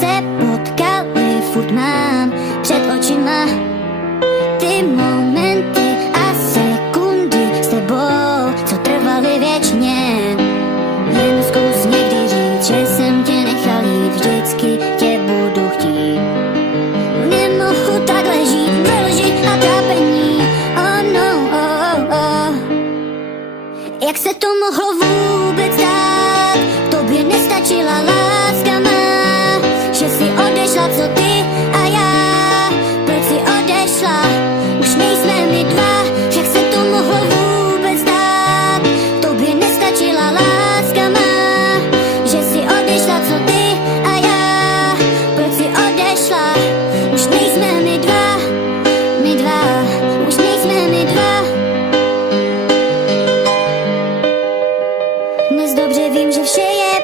se potkali, furt mám před očima ty momenty a sekundy s tebou, co trvaly věčně. Jen zkus někdy říct, že jsem tě nechal jít, vždycky tě budu chtít. Nemohu takhle žít ve lži a trápení, oh no, oh, oh, oh. Jak se to mohlo vůbec dát, tobě nestačila láska.